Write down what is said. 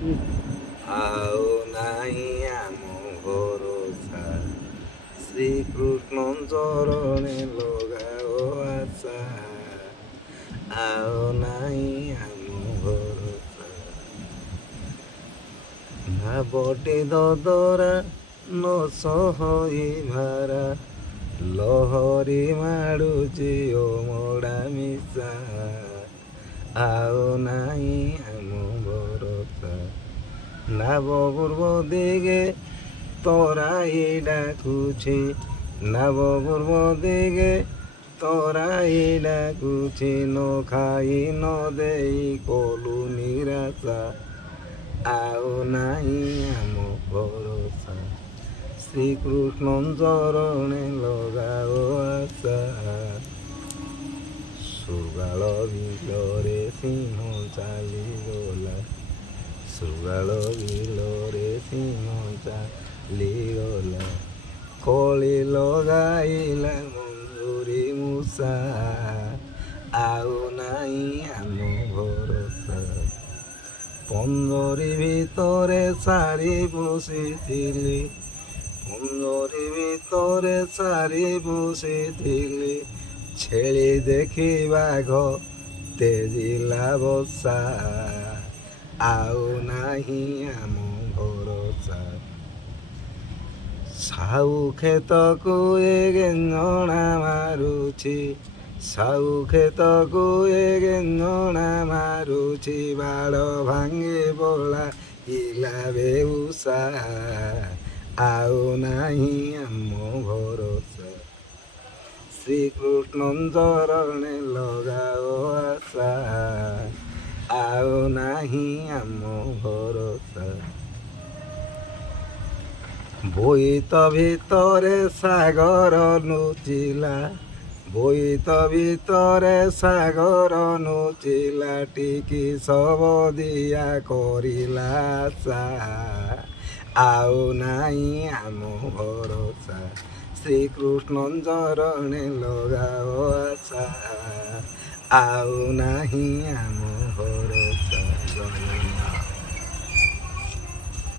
ଆଉ ନାହିଁ ଆମ ଭରସା ଶ୍ରୀକୃଷ୍ଣ ଚରଣେ ଲଗାଓ ଆଶା ଆଉ ନାହିଁ ଆମ ଭରସା ଭାବଟି ଦଦରା ନ ସହଇ ଭାରା ଲହରୀ ମାଡୁଛି ଓ ମଡ଼ା ମିଶା ଆଉ ନାହିଁ ଆମ ଭରସା ନାବ ପୂର୍ବ ଦିଗେ ତରାଇ ଡାକୁଛି ନାବ ପୂର୍ବ ଦିଗେ ତରାଇ ଡାକୁଛି ନ ଖାଇ ନ ଦେଇ କଲୁ ନିରାଶା ଆଉ ନାହିଁ ଆମ ଭରସା ଶ୍ରୀକୃଷ୍ଣ ଚରଣେ ଲଗାଓ ଆଶା ଶୃଗାଳ ବିଲରେ ସିଂହ ଚାଲିଗଲା ଶୃଗାଳ ବିଲରେ ସିଂହ ଚାଲିଗଲା କଳି ଲଗାଇଲା ମଞ୍ଜୁରୀ ମୂଷା ଆଉ ନାହିଁ ଆମ ଭରସା ପଞ୍ଜରୀ ଭିତରେ ସାରି ବସିଥିଲି ପଞ୍ଜରୀ ଭିତରେ ସାରି ବସିଥିଲି ଛେଳି ଦେଖି ବାଘ ତେଜିଲା ବସା ଆଉ ନାହିଁ ଆମ ଭରସା ସାଉ କ୍ଷେତକୁ ଏ ଗେଞ୍ଜଣା ମାରୁଛି ସାଉ କ୍ଷେତକୁ ଏ ଗେଞ୍ଜଣା ମାରୁଛି ବାଡ଼ ଭାଙ୍ଗି ବୋଳା ଇଲା ବେଉସା ଆଉ ନାହିଁ ଆମ ଭରସା ଶ୍ରୀକୃଷ୍ଣ ଚରଣେ ଲଗାଓ ଆଶା ଆଉ ନାହିଁ ଆମ ଭରସା ବୋଇତ ଭିତରେ ସାଗର ଲୁଚିଲା ବୋଇତ ଭିତରେ ସାଗର ଲୁଚିଲା ଟିକି ସବ ଦିଆ କରିଲା ଆଶା ଆଉ ନାହିଁ ଆମ ଭରସା ଶ୍ରୀକୃଷ୍ଣ ଚରଣେ ଲଗାଓ ଆଶା ଆଉ ନାହିଁ ଆମ